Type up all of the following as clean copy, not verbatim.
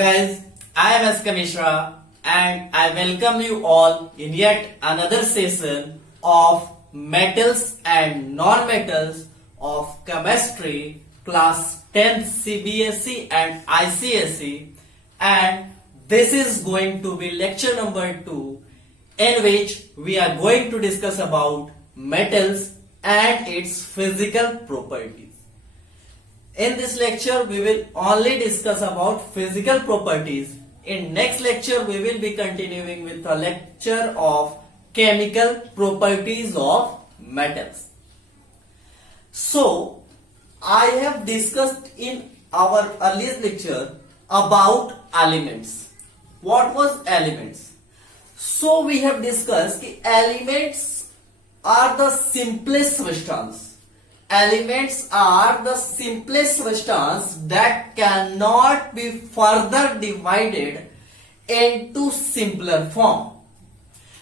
guys, I am S. K. Mishra and I welcome you all in yet another session of metals and non-metals of chemistry class 10th CBSE and ICSE, and this is going to be lecture number 2 in which we are going to discuss about metals and its physical properties. In this lecture, we will only discuss about physical properties. In next lecture, we will be continuing with a lecture of chemical properties of metals. So, I have discussed in our earlier lecture about elements. What was elements? So, we have discussed that elements are the simplest substance. Elements are the simplest substance that cannot be further divided into simpler form.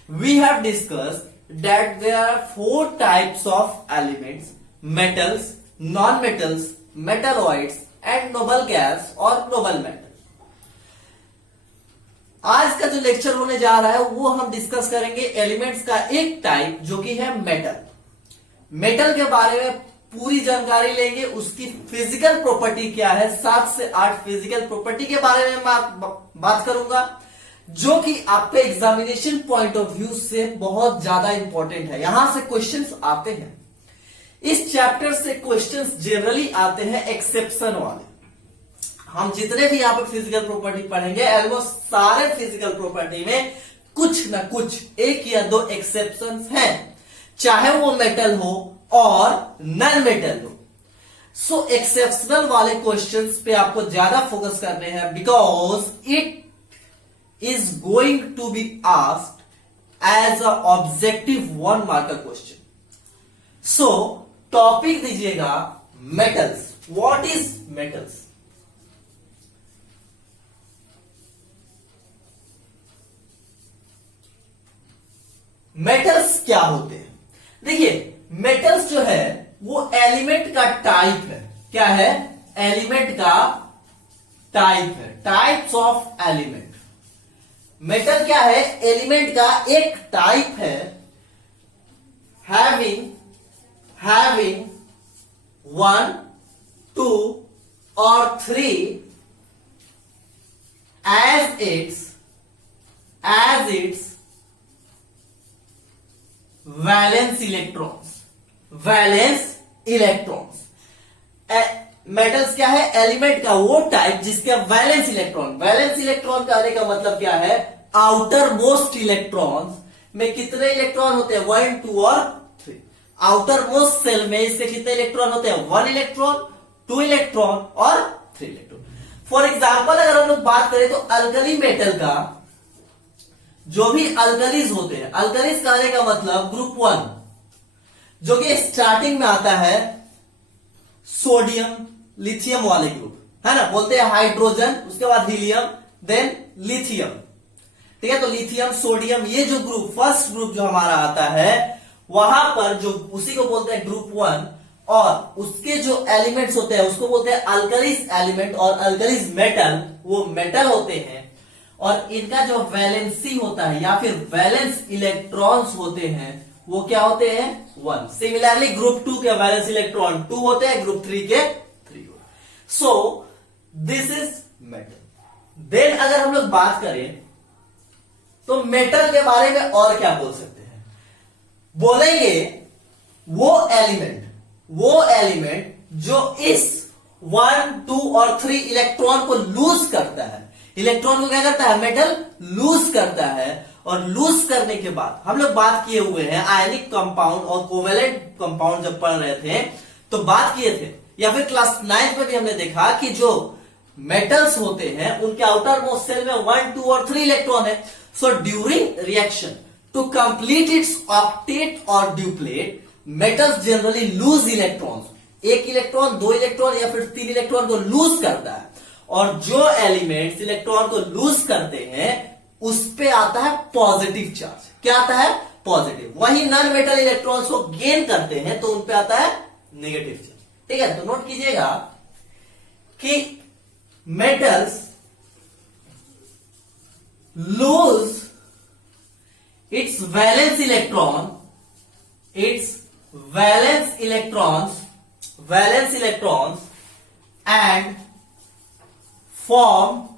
We have discussed that there are 4 types of elements: metals, non-metals, metalloids and noble gas और noble metal. आज का जो lecture होने जा रहा है वो हम डिस्कस करेंगे एलिमेंट्स का एक टाइप जो कि है मेटल. मेटल के बारे में पूरी जानकारी लेंगे, उसकी फिजिकल प्रॉपर्टी क्या है, 7 से 8 फिजिकल प्रॉपर्टी के बारे में बात करूंगा जो कि आपके एग्जामिनेशन पॉइंट ऑफ व्यू से बहुत ज्यादा इंपॉर्टेंट है. यहां से क्वेश्चंस आते हैं. इस चैप्टर से क्वेश्चंस जनरली आते हैं एक्सेप्शन वाले. हम जितने भी यहां पर फिजिकल प्रॉपर्टी पढ़ेंगे ऑलमोस्ट सारे फिजिकल प्रॉपर्टी में कुछ ना कुछ एक या दो एक्सेप्शंस हैं, चाहे वो मेटल हो और नॉन मेटल हो. सो एक्सेप्शनल वाले क्वेश्चंस पे आपको ज्यादा फोकस करने हैं because it is going to be asked as a objective 1 marker question. So topic दीजिएगा metals. What is metals? Metals क्या होते हैं? देखिए, मेटल्स जो है वो एलिमेंट का टाइप है. क्या है? एलिमेंट का टाइप है. Types of element. मेटल क्या है? एलिमेंट का एक टाइप है हैविंग 1, 2 और 3 as its valence electrons. Metals क्या है? एलिमेंट का वो टाइप जिसके वैलेंस इलेक्ट्रॉन. वैलेंस इलेक्ट्रॉन कहने का मतलब क्या है? आउटर मोस्ट इलेक्ट्रॉन्स में कितने इलेक्ट्रॉन होते हैं? 1, 2 और 3. आउटर मोस्ट सेल में इसके कितने इलेक्ट्रॉन होते हैं? 1 इलेक्ट्रॉन, 2 इलेक्ट्रॉन और 3 इलेक्ट्रॉन. फॉर एग्जाम्पल अगर हम लोग बात करें तो अल्कली मेटल का जो भी अल्कलीज होते हैं, अल्कलीज कहने का मतलब ग्रुप 1 जो कि स्टार्टिंग में आता है सोडियम लिथियम वाले ग्रुप, है ना. बोलते हैं हाइड्रोजन, उसके बाद हीलियम, देन लिथियम. ठीक है, तो लिथियम, सोडियम, ये जो ग्रुप फर्स्ट ग्रुप जो हमारा आता है वहां पर जो उसी को बोलते हैं ग्रुप 1. और उसके जो एलिमेंट्स होते हैं उसको बोलते हैं अल्कलीज एलिमेंट और अल्कलीज मेटल. वो मेटल होते हैं और इनका जो वैलेंसी होता है या फिर वैलेंस इलेक्ट्रॉन्स होते हैं वो क्या होते हैं? 1. सिमिलरली ग्रुप 2 के वैलेंस इलेक्ट्रॉन 2 होते हैं, ग्रुप 3 के 3 होते हैं. So this is metal. Then अगर हम लोग बात करें तो मेटल के बारे में और क्या बोल सकते हैं? बोलेंगे वो एलिमेंट जो इस 1, 2 और 3 इलेक्ट्रॉन को लूज करता है. इलेक्ट्रॉन को क्या करता है? मेटल लूज करता है. और लूज करने के बाद हम लोग बात किए हुए हैं आयनिक कंपाउंड और कोवेलेंट कंपाउंड जब पढ़ रहे थे तो बात किए थे, या फिर क्लास 9 में भी हमने देखा कि जो मेटल्स होते हैं उनके आउटर मोस्ट सेल में 1, 2 और 3 इलेक्ट्रॉन है. So during reaction to complete its octet और duplet, metals generally lose electrons. 1 electron, 2 electron या फिर 3 इलेक्ट्रॉन को लूज करता है. और जो एलिमेंट्स इलेक्ट्रॉन को लूज करते हैं उस पे आता है पॉजिटिव चार्ज. क्या आता है? पॉजिटिव. वही नॉन मेटल इलेक्ट्रॉन्स को गेन करते हैं तो उन पे आता है नेगेटिव चार्ज. ठीक है, तो नोट कीजिएगा कि metals lose its valence electrons and form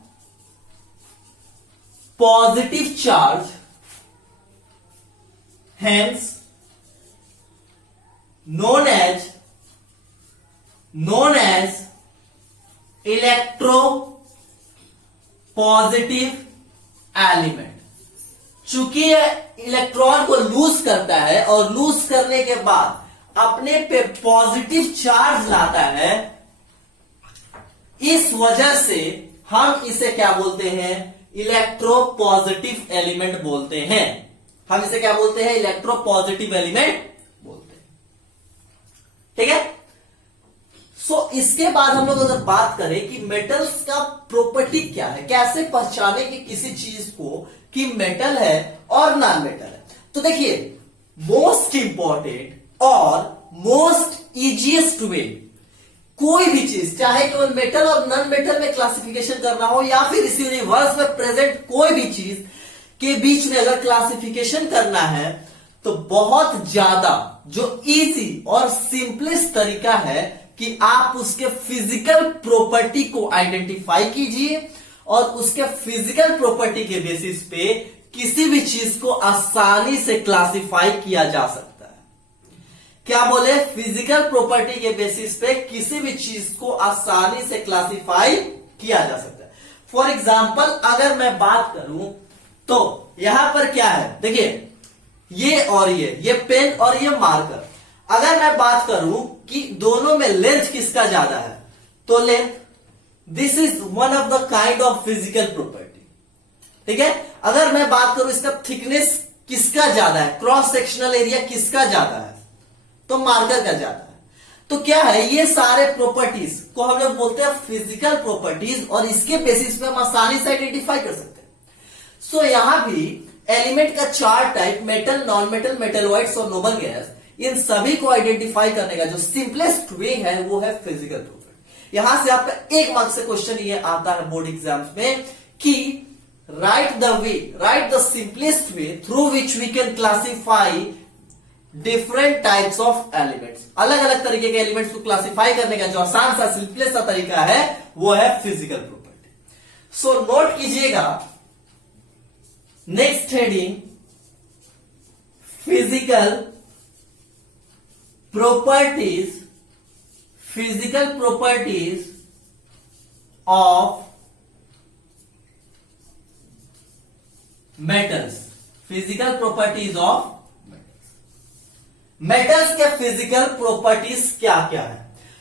positive charge, hence known as electropositive element. चूंकि इलेक्ट्रॉन को लूज करता है और लूज करने के बाद अपने पे पॉजिटिव चार्ज लाता है, इस वजह से हम इसे क्या बोलते हैं, इलेक्ट्रोपॉजिटिव एलिमेंट बोलते हैं। हम इसे क्या बोलते हैं, इलेक्ट्रोपॉजिटिव एलिमेंट बोलते हैं। ठीक है। सो इसके बाद हम लोग अगर बात करें कि मेटल्स का प्रॉपर्टी क्या है, कैसे पहचाने कि किसी चीज को कि मेटल है और नॉन मेटल है, तो देखिए मोस्ट इंपॉर्टेंट और मोस्ट इजीएस्ट वे, कोई भी चीज चाहे केवल मेटल और नॉन मेटल में क्लासिफिकेशन करना हो या फिर इस यूनिवर्स में प्रेजेंट कोई भी चीज के बीच में अगर क्लासिफिकेशन करना है, तो बहुत ज्यादा जो इजी और सिंपलेस्ट तरीका है कि आप उसके फिजिकल प्रॉपर्टी को आइडेंटिफाई कीजिए और उसके फिजिकल प्रॉपर्टी के बेसिस पे किसी भी चीज को आसानी से क्लासिफाई किया जा सकता है। क्या बोले, फिजिकल प्रॉपर्टी के बेसिस पे किसी भी चीज को आसानी से क्लासिफाई किया जा सकता है। फॉर एग्जाम्पल अगर मैं बात करूं तो यहां पर क्या है, देखिए ये और ये पेन और ये मार्कर, अगर मैं बात करूं कि दोनों में लेंथ किसका ज्यादा है, तो length, this is one of the kind of physical property. ठीक है। अगर मैं बात करूं इसका थिकनेस किसका ज्यादा है, क्रॉस सेक्शनल एरिया किसका ज्यादा है, तो मार्कर का ज्यादा है। तो क्या है, ये सारे प्रॉपर्टीज को हम लोग बोलते हैं फिजिकल प्रॉपर्टीज, और इसके बेसिस पे हम आसानी से आइडेंटिफाई कर सकते हैं। सो यहां भी एलिमेंट का चार type, metal, non metal, metalloids और नोबल गैस, इन सभी को आइडेंटिफाई करने का जो सिंपलेस्ट वे है वो है फिजिकल प्रॉपर्टी। यहां से आपका एक मार्क्स से क्वेश्चन ये आता है बोर्ड एग्जाम्स में कि write the simplest way through which we can classify different types of elements. अलग अलग तरीके के एलिमेंट्स को क्लासिफाई करने का जो आसान सा सिंपलेस्ट सा तरीका है वो है फिजिकल प्रॉपर्टी। सो नोट कीजिएगा, next heading physical properties of metals. Physical properties of metals के फिजिकल प्रॉपर्टीज क्या क्या है।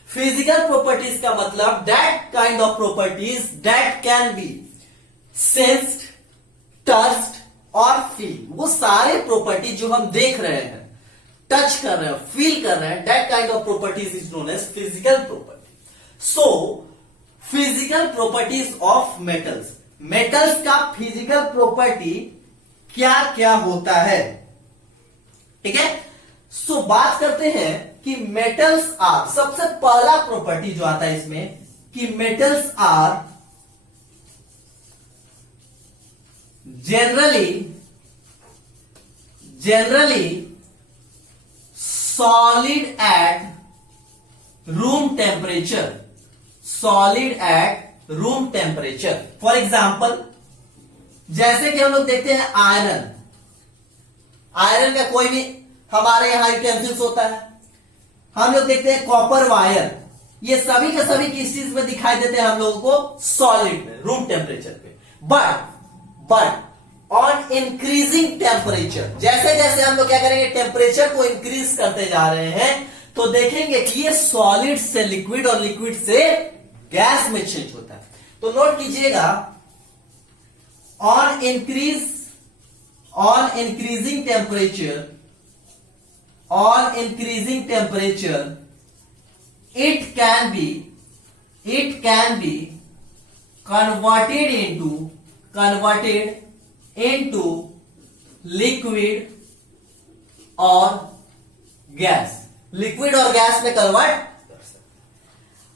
फिजिकल प्रॉपर्टीज का मतलब that kind of properties that can be sensed, touched और फील। वो सारे प्रॉपर्टी जो हम देख रहे हैं, टच कर रहे हैं, फील कर रहे हैं, that kind of properties is known as physical property. So physical properties of metals, metals का फिजिकल प्रॉपर्टी क्या क्या होता है। ठीक है। सो बात करते हैं कि मेटल्स आर, सबसे पहला प्रॉपर्टी जो आता है इसमें कि metals are generally solid at room temperature, for example जैसे कि हम लोग देखते हैं आयरन का कोई भी हमारे यहां यूटेंसिल्स होता है, हम लोग देखते हैं कॉपर वायर, ये सभी के सभी किस चीज में दिखाई देते हैं हम लोगों को, सॉलिड में, रूम टेम्परेचर पे। बट ऑन इंक्रीजिंग टेम्परेचर, जैसे जैसे हम लोग क्या करेंगे, टेम्परेचर को इंक्रीज करते जा रहे हैं, तो देखेंगे कि ये सॉलिड से लिक्विड और लिक्विड से गैस में चेंज होता है। तो नोट कीजिएगा, on increasing temperature it can be converted into liquid और गैस, लिक्विड और गैस में कन्वर्ट कर सकते।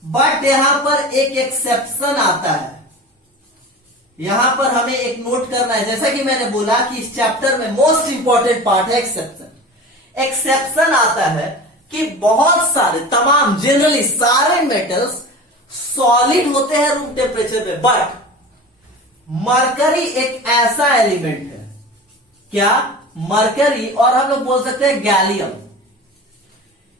बट यहां पर एक एक्सेप्शन आता है, यहां पर हमें एक नोट करना है, जैसा कि मैंने बोला कि इस चैप्टर में मोस्ट इंपॉर्टेंट पार्ट है एक्सेप्शन। एक्सेप्शन आता है कि बहुत सारे तमाम जनरली सारे मेटल्स सॉलिड होते हैं रूम टेम्परेचर पे, बट मरकरी एक ऐसा एलिमेंट है, क्या मरकरी, और हम लोग बोल सकते हैं gallium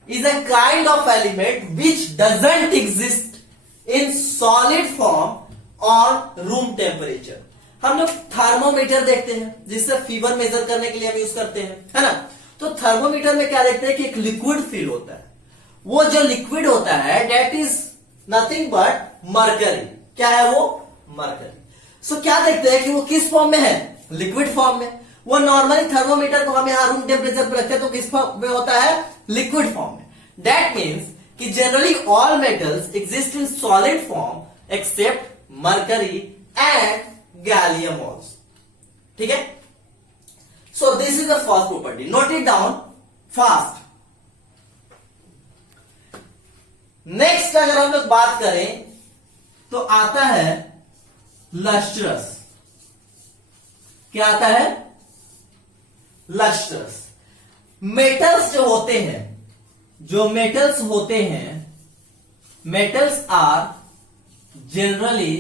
is a kind of element which doesn't exist in solid form on room temperature. हम लोग थर्मोमीटर देखते हैं जिससे फीवर मेजर करने के लिए हम यूज करते हैं, है ना। तो थर्मोमीटर में क्या देखते हैं कि एक लिक्विड फील होता है, वो जो लिक्विड होता है that is nothing but mercury. क्या है वो? मरकरी। सो क्या देखते हैं कि वो किस फॉर्म में है? लिक्विड फॉर्म में। वो नॉर्मली थर्मोमीटर को हम यहां रूम टेम्परेचर पर रखते हैं तो किस फॉर्म में होता है? लिक्विड फॉर्म में। दैट मीन्स कि generally all metals exist in solid form except mercury and gallium also. ठीक है। So this is the first property, note it down fast. Next अगर हम लोग बात करें तो आता है लस्ट्रस। क्या आता है? लस्ट्रस। मेटल्स जो होते हैं, जो मेटल्स होते हैं, मेटल्स आर जनरली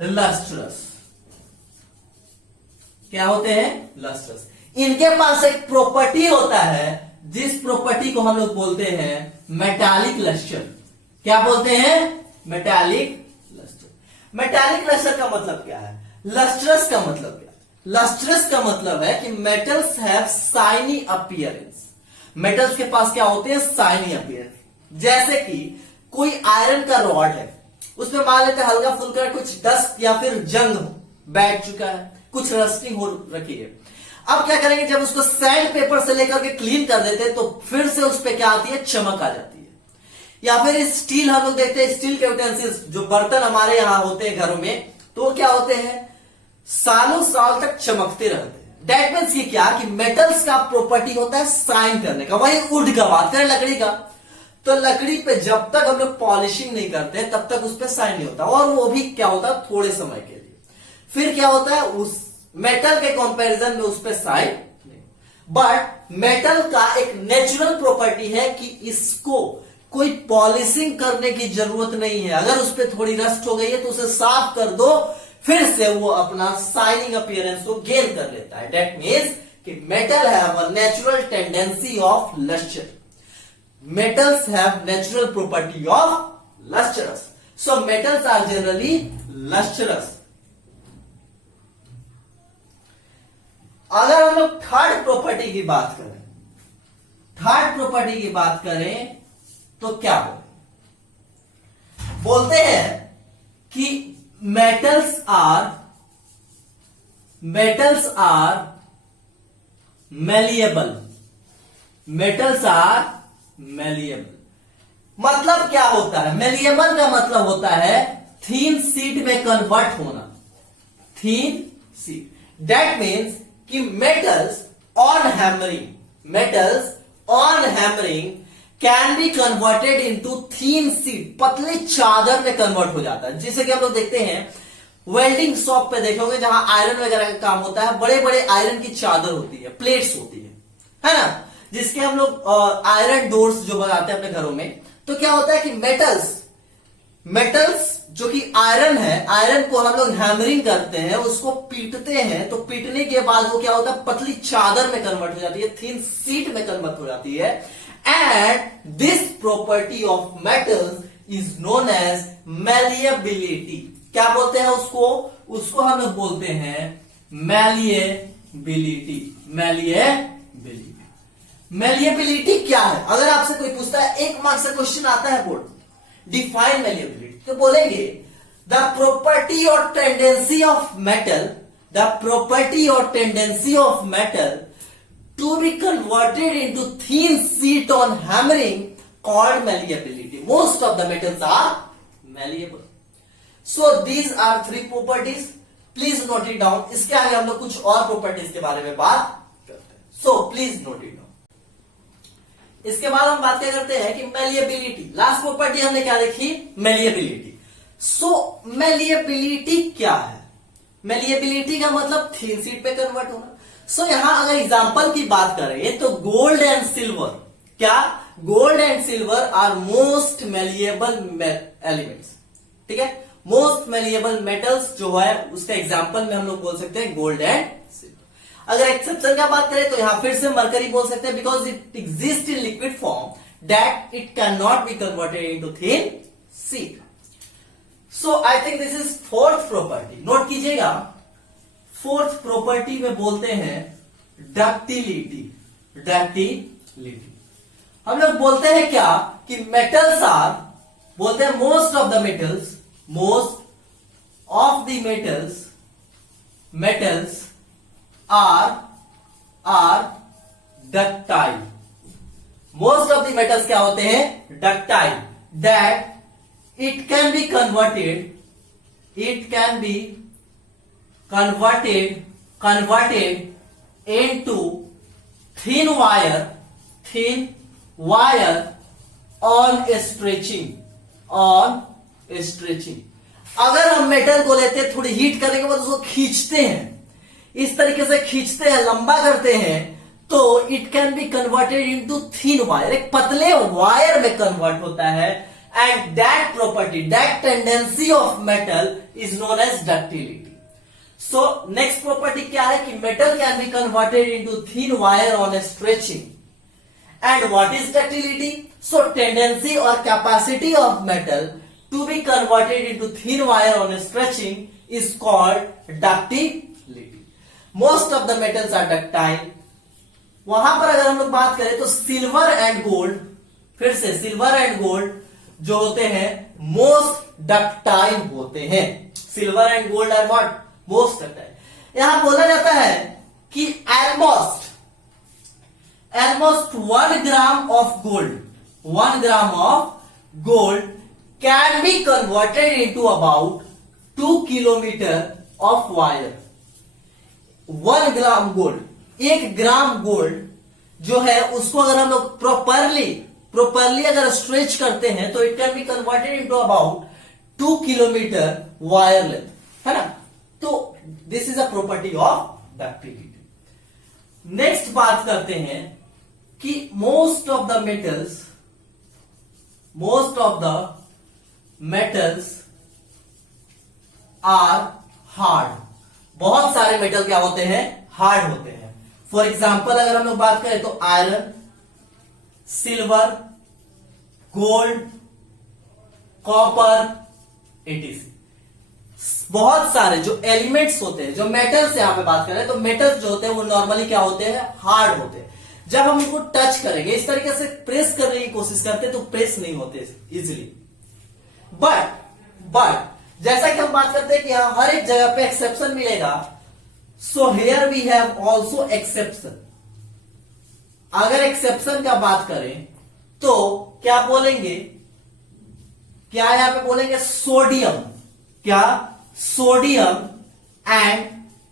लस्ट्रस। क्या होते हैं? लस्ट्रस। इनके पास एक प्रॉपर्टी होता है जिस प्रॉपर्टी को हम लोग बोलते हैं मेटालिक लस्टर। क्या बोलते हैं? Metallic lustre. मेटालिक लस्टर का मतलब क्या है? लस्ट्रस का मतलब क्या है? लस्ट्रस का मतलब है कि metals have shiny appearance. Metals के पास क्या होते हैं? Shiny appearance. जैसे कि कोई आयरन का रॉड है, उसमें मान लेते हैं हल्का फुल्का कुछ डस्ट या फिर जंग बैठ चुका है, कुछ रस्टिंग हो रखी है। अब क्या करेंगे, जब उसको सैंड पेपर से लेकर के क्लीन कर देते हैं तो फिर से उस पर क्या आती है? चमक आ जाती है। या फिर स्टील हम लोग देखते हैं, स्टील के यूटेंसिल्स जो बर्तन हमारे यहां होते हैं घरों में, तो क्या होते हैं? सालों साल तक चमकते रहते हैं। दैट मीन्स कि क्या कि मेटल्स का प्रॉपर्टी होता है शाइन करने का। वही वुड का बात करें, लकड़ी का, तो लकड़ी पे जब तक हम लोग पॉलिशिंग नहीं करते तब तक उस पर शाइन नहीं होता, और वो भी क्या होता है? थोड़े समय के लिए। फिर क्या होता है? उस मेटल के कंपैरिजन में उस पर शाइन नहीं। बट मेटल का एक नेचुरल प्रॉपर्टी है कि इसको कोई पॉलिशिंग करने की जरूरत नहीं है। अगर उस पर थोड़ी रस्ट हो गई है तो उसे साफ कर दो, फिर से वो अपना शाइनिंग अपीयरेंस को गेन कर लेता है। दैट मीन्स कि metal have a natural tendency of lustre. Metals have natural property of lustrous. So metals are generally lustrous. अगर हम लोग थर्ड प्रॉपर्टी की बात करें, थर्ड प्रॉपर्टी की बात करें तो क्या बोलते हैं कि metals are malleable. Metals are malleable. मतलब क्या होता है? मेलिएबल का मतलब होता है थीन शीट में कन्वर्ट होना। थीन शीट। दैट मीन्स कि metals on hammering can be converted into thin sheet. पतली चादर में कन्वर्ट हो जाता है। जैसे कि हम लोग देखते हैं वेल्डिंग शॉप पे देखोगे, जहां आयरन वगैरह का काम होता है, बड़े बड़े आयरन की चादर होती है, प्लेट्स होती है ना, जिसके हम लोग आयरन डोर्स जो बनाते हैं अपने घरों में। तो क्या होता है कि मेटल्स जो कि आयरन है, आयरन को हम लोग हैमरिंग करते हैं, उसको पीटते हैं, तो पीटने के बाद वो क्या होता है? पतली चादर में कन्वर्ट हो जाती है, थीन शीट में कन्वर्ट हो जाती है। And this property of metals is known as malleability. क्या बोलते हैं उसको हम लोग बोलते हैं मैलिएबिलिटी। मैलिएबिलिटी क्या है? अगर आपसे कोई पूछता है, 1 मार्क्स से क्वेश्चन आता है बोर्ड, डिफाइन मैलिएबिलिटी, तो बोलेंगे द प्रॉपर्टी और tendency of metal to be converted into thin sheet on hammering called malleability. Most of the metals are malleable. So these are 3 properties, please note it down. इसके आगे हम लोग कुछ और properties के बारे में बात करते हैं। So please note it down. इसके बाद हम बात क्या करते हैं कि मैलिएबिलिटी। लास्ट प्रॉपर्टी हमने क्या देखी? मैलिएबिलिटी। सो मैलिएबिलिटी क्या है? मैलिएबिलिटी का मतलब थिन शीट पे कन्वर्ट होना। सो यहां अगर एग्जांपल की बात करें तो गोल्ड एंड सिल्वर, क्या gold and silver are most malleable elements, ठीक है। मोस्ट मैलिएबल मेटल्स जो है उसका एग्जांपल में हम लोग बोल सकते हैं गोल्ड एंड सिल्वर। अगर एक्सेप्शन का बात करें तो यहां फिर से मरकरी बोल सकते हैं, because it exist in liquid form that it can not be converted into thin sheet. So I think this is fourth property, note कीजिएगा। फोर्थ प्रॉपर्टी में बोलते हैं डक्टिलिटी। डक्टिलिटी हम लोग बोलते हैं क्या कि मेटल्स आर, बोलते हैं most of the metals, most of the metals are ductile. Most of the metals क्या होते हैं? Ductile, that it can be converted into thin wire on stretching। अगर हम मेटल को लेते हैं, थोड़ी हीट करने के बाद उसको खींचते हैं, इस तरीके से खींचते हैं, लंबा करते हैं, तो it can be converted into thin wire, एक पतले वायर में कन्वर्ट होता है। And that property, that tendency of metal is known as ductility. So next property क्या है कि metal can be converted into thin wire on a stretching. And what is ductility? So tendency or capacity of metal to be converted into thin wire on a stretching is called ductility. Most of the metals are ductile. वहां पर अगर हम लोग बात करें तो silver and gold, फिर से सिल्वर एंड गोल्ड जो होते हैं मोस्ट डक्टाइल होते हैं। Silver and gold are what? Most ductile. यहां बोला जाता है कि almost 1 gram of gold, 1 gram of gold can be converted into about 2 kilometre of wire. 1 gram gold, 1 gram gold जो है उसको अगर हम लोग प्रॉपरली अगर स्ट्रेच करते हैं तो it can be converted into about 2 kilometre wire length, है ना। तो this is a property of ductility. Next बात करते हैं कि most of the metals are hard. बहुत सारे मेटल क्या होते हैं? हार्ड होते हैं। फॉर एग्जाम्पल अगर हम लोग बात करें तो iron, silver, gold, copper, etc. बहुत सारे जो एलिमेंट्स होते हैं, जो मेटल्स यहां पे बात करें तो मेटल्स जो होते हैं वो नॉर्मली क्या होते हैं? हार्ड होते हैं। जब हम उनको टच करेंगे, इस तरीके से प्रेस करने की कोशिश करते हैं तो प्रेस नहीं होते इजिली। बट जैसा कि हम बात करते हैं कि यहां हर एक जगह पे एक्सेप्शन मिलेगा, so here we have also exception. अगर एक्सेप्शन का बात करें तो क्या बोलेंगे? क्या यहां पे बोलेंगे? सोडियम। क्या? Sodium and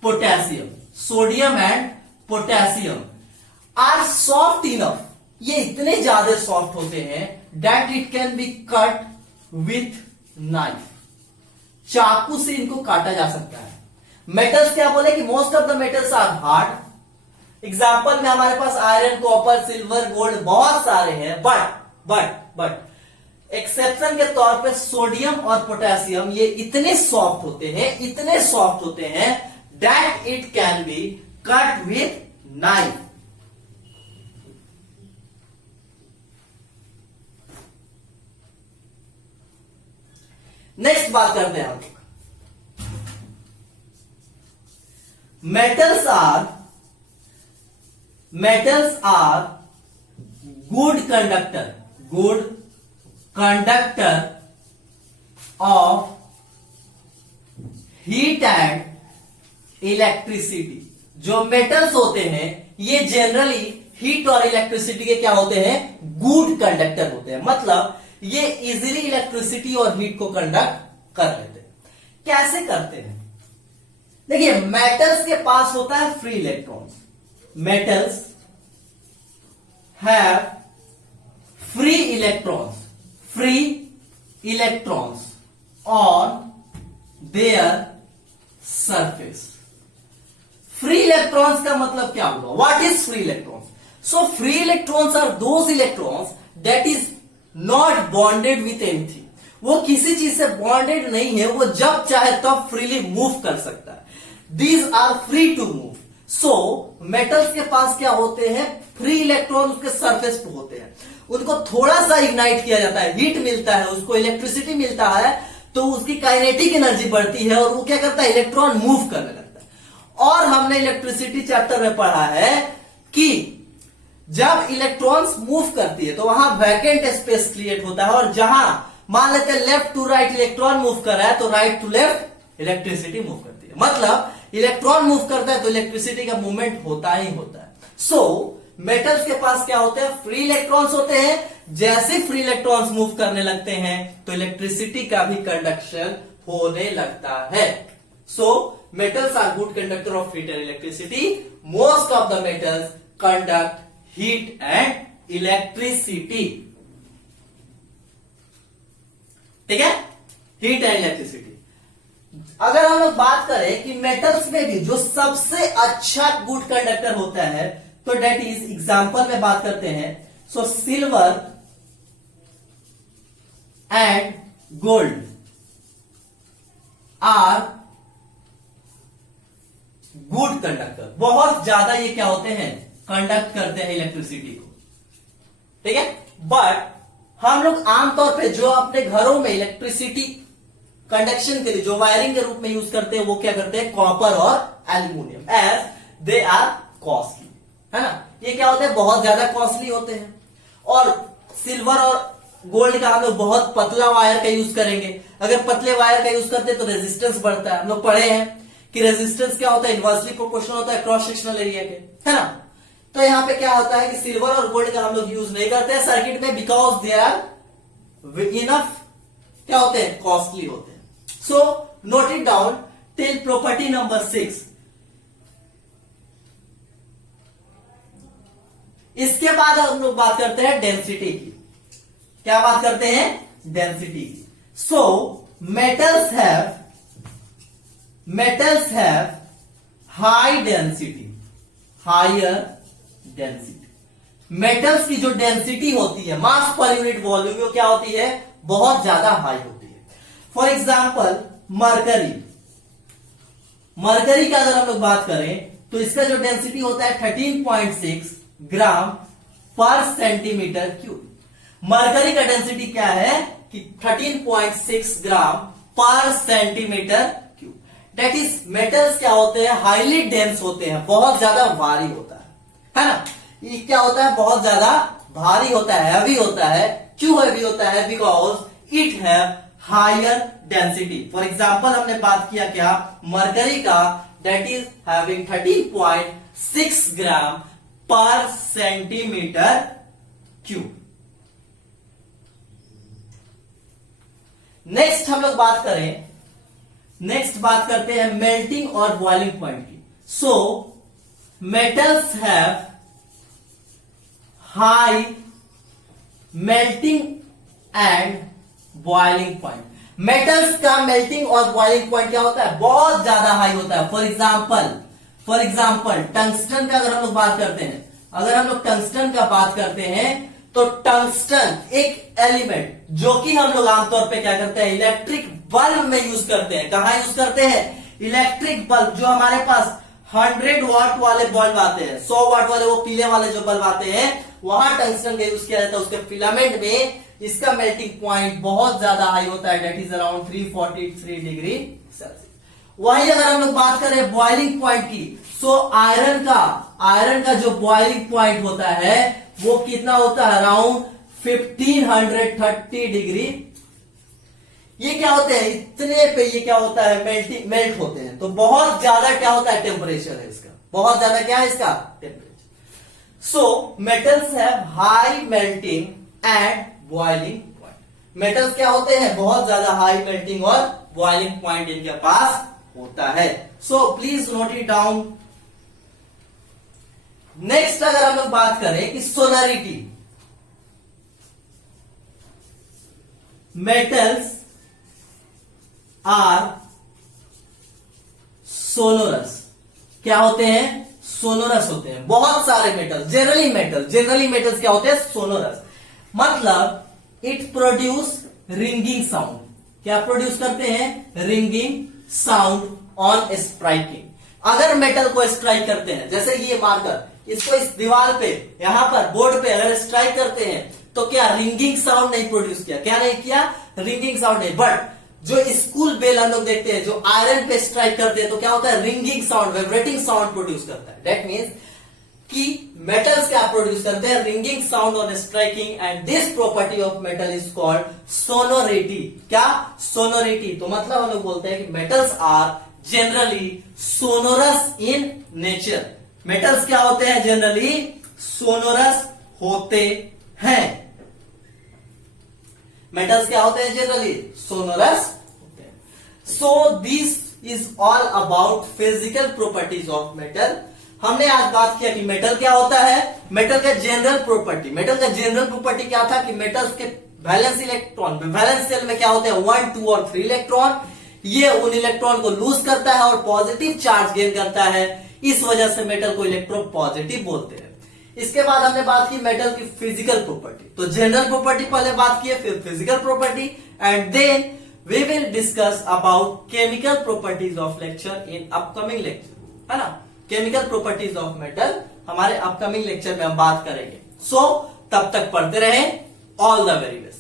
potassium. Sodium and potassium are soft enough, ये इतने ज्यादा सॉफ्ट होते हैं that it can be cut with knife. चाकू से इनको काटा जा सकता है। मेटल्स क्या बोले कि most of the metals are hard. Example में हमारे पास आयरन, कॉपर, सिल्वर, गोल्ड बहुत सारे हैं, बट एक्सेप्शन के तौर पे सोडियम और पोटेशियम ये इतने सॉफ्ट होते हैं that it can be cut with knife. Next बात करते हैं हम लोग, metals are good conductor of heat and electricity. जो मेटल्स होते हैं ये जनरली हीट और इलेक्ट्रिसिटी के क्या होते हैं? गुड कंडक्टर होते हैं। मतलब ये इजीली इलेक्ट्रिसिटी और हीट को कंडक्ट कर लेते हैं। कैसे करते हैं? देखिए, मेटल्स के पास होता है free electrons. Metals have free electrons on their surface. Free electrons का मतलब क्या होगा? What is free electrons? So free electrons are those electrons that is not bonded with anything. वो किसी चीज से बॉन्डेड नहीं है, वो जब चाहे तब फ्रीली मूव कर सकता है। These are free to move. So metals के पास क्या होते हैं? फ्री इलेक्ट्रॉन उसके सरफेस पे होते हैं। उनको थोड़ा सा इग्नाइट किया जाता है, हीट मिलता है, उसको इलेक्ट्रिसिटी मिलता है, तो उसकी काइनेटिक एनर्जी बढ़ती है और वो क्या करता है? इलेक्ट्रॉन मूव करने लगता है। और हमने इलेक्ट्रिसिटी चैप्टर में पढ़ा है कि जब इलेक्ट्रॉन्स मूव करती है तो वहां वैकेंट स्पेस क्रिएट होता है, और जहां मान लेते हैं left to right electron move कर रहा है तो right to left electricity move करती है। मतलब इलेक्ट्रॉन मूव करता है तो इलेक्ट्रिसिटी का मूवमेंट होता ही होता है। सो मेटल्स के पास क्या होते हैं? फ्री इलेक्ट्रॉन्स होते हैं। जैसे फ्री इलेक्ट्रॉन्स मूव करने लगते हैं तो इलेक्ट्रिसिटी का भी कंडक्शन होने लगता है। So metals are good conductor of heat and electricity. Most of the metals conduct heat and electricity. ठीक है, हीट एंड इलेक्ट्रिसिटी। अगर हम लोग बात करें कि मेटल्स में भी जो सबसे अच्छा गुड कंडक्टर होता है तो डेट इज, एग्जांपल में बात करते हैं, so silver and gold are good conductor. बहुत ज्यादा ये क्या होते हैं? कंडक्ट करते हैं इलेक्ट्रिसिटी को। ठीक है, बट हम लोग आमतौर पे जो अपने घरों में इलेक्ट्रिसिटी कंडक्शन के लिए जो वायरिंग के रूप में यूज करते हैं वो क्या करते हैं? कॉपर और aluminium, as they are costly, है ना। ये क्या होते हैं? बहुत ज्यादा कॉस्टली होते हैं। और सिल्वर और गोल्ड का हम लोग बहुत पतला वायर का यूज करेंगे। अगर पतले वायर का यूज करते हैं तो रेजिस्टेंस बढ़ता है। हम लोग पढ़े हैं कि रेजिस्टेंस क्या होता है? इनवर्सली प्रोपोर्शनल होता है क्रॉस सेक्शनल एरिया के, है ना। तो यहां पे क्या होता है कि सिल्वर और गोल्ड का हम लोग यूज नहीं करते हैं सर्किट में, बिकॉज दे आर इनफ क्या होते हैं? कॉस्टली होते हैं। So note it down till property number 6। इसके बाद हम लोग बात करते हैं डेंसिटी की। क्या बात करते हैं? डेंसिटी की। So metals have high density, higher density. Metals की जो डेंसिटी होती है, मास पर यूनिट वॉल्यूम, वो क्या होती है? बहुत ज्यादा हाई होती है। फॉर एग्जाम्पल मरकरी का अगर हम लोग बात करें तो इसका जो डेंसिटी होता है 13.6 gram per centimetre cube. Mercury का डेंसिटी क्या है कि 13.6 gram per centimetre cube. That is metals क्या होते हैं? हाईली डेंस होते हैं, बहुत ज्यादा भारी होता है ना। ये क्या होता है? बहुत ज्यादा भारी होता है, हैवी होता है। क्यों हैवी होता है? Because it have higher density. For example हमने बात किया क्या? मरकरी का, that is having 13.6 gram per centimetre cube. Next हम लोग बात करते हैं मेल्टिंग और बॉइलिंग पॉइंट की। So metals have high melting and boiling point. Metals का मेल्टिंग और बॉइलिंग पॉइंट क्या होता है? बहुत ज्यादा हाई होता है। फॉर एग्जाम्पल टंगस्टन का अगर हम लोग बात करते हैं, तो टंगस्टन एक एलिमेंट जो कि हम लोग आमतौर पे क्या करते हैं? इलेक्ट्रिक बल्ब में यूज करते हैं। कहां यूज करते हैं? Electric bulb. जो हमारे पास 100 वाट वाले बल्ब आते हैं, 100 वाट वाले, वो पीले वाले जो बल्ब आते हैं, वहां टंगस्टन का यूज किया जाता है। उसके फिलामेंट में इसका मेल्टिंग पॉइंट बहुत ज्यादा हाई होता है, that is around 343 degree Celsius. वहीं अगर हम लोग बात करें बॉइलिंग पॉइंट की, सो आयरन का जो बॉइलिंग पॉइंट होता है वो कितना होता है? Around 1530 degree. ये क्या होते हैं? इतने पे ये क्या होता है? मेल्ट होते हैं। तो बहुत ज्यादा क्या होता है? टेम्परेचर है इसका, बहुत ज्यादा क्या है इसका? Temperature. So metals have high melting and boiling point. Metals क्या होते हैं? बहुत ज्यादा हाई मेल्टिंग और बॉइलिंग पॉइंट इनके पास होता है। So please note it down. Next अगर हम लोग बात करें कि सोलरिटी, मेटल्स आर सोनोरस। क्या होते हैं? सोनोरस होते हैं। बहुत सारे मेटल, जनरली मेटल्स क्या होते हैं? सोनोरस। मतलब इट प्रोड्यूस रिंगिंग साउंड। क्या प्रोड्यूस करते हैं? Ringing sound on striking. अगर मेटल को स्ट्राइक करते हैं, जैसे ये मार्कर, इसको इस दीवार पे, यहां पर बोर्ड पे अगर स्ट्राइक करते हैं तो क्या रिंगिंग साउंड नहीं प्रोड्यूस किया? क्या नहीं किया? रिंगिंग साउंड नहीं। बट जो स्कूल बेल हम लोग देखते हैं, जो आयरन पे स्ट्राइक करते हैं तो क्या होता है? Ringing sound, vibrating sound produce करता है। दैट मीन्स कि मेटल्स क्या प्रोड्यूस करते हैं? Ringing sound on striking, and this property of metal is called sonority. क्या? सोनोरिटी। तो मतलब हम लोग बोलते हैं कि metals are generally sonorous in nature. Metals क्या होते हैं? जनरली सोनोरस होते हैं। मेटल्स क्या होते हैं? जनरली सोनोरस होते हैं। So this is all about physical properties of metal. हमने आज बात किया कि मेटल क्या होता है, मेटल का जनरल प्रॉपर्टी। मेटल का जनरल प्रॉपर्टी क्या था कि मेटल्स के वैलेंस इलेक्ट्रॉन, वैलेंस शेल में क्या होते हैं? 1, 2 और 3 इलेक्ट्रॉन। ये उन इलेक्ट्रॉन को लूज करता है और पॉजिटिव चार्ज गेन करता है। इस वजह से मेटल को इलेक्ट्रोपॉजिटिव बोलते हैं। इसके बाद हमने बात की मेटल की फिजिकल प्रॉपर्टी। तो जनरल प्रॉपर्टी पहले बात की, फिर physical property, and then we will discuss about chemical properties of lecture in upcoming lecture, है ना। केमिकल प्रॉपर्टीज ऑफ मेटल हमारे अपकमिंग लेक्चर में हम बात करेंगे। सो तब तक पढ़ते रहें। All the very best.